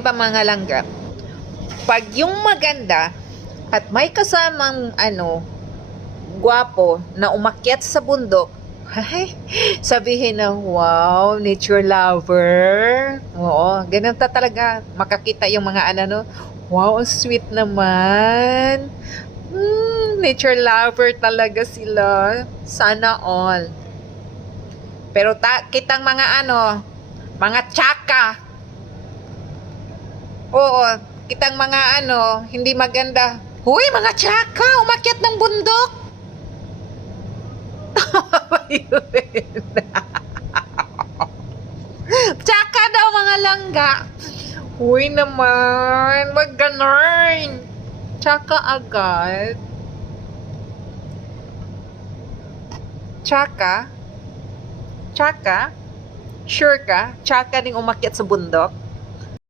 pa mga langga, pag yung maganda at may kasamang gwapo na umakyat sa bundok, ay, sabihin na, wow, nature lover. Oo, ganun talaga. Makakita yung mga wow, ang sweet naman. Nature lover talaga sila. Sana all. Pero kitang mga mga tsaka. Oo, kitang mga hindi maganda. Huy, mga tsaka, umakyat ng bundok. Tsaka daw mga langga. Huy naman, wag ganon. Tsaka agad. Tsaka? Tsaka? Sure ka? Tsaka ding umakyat sa bundok?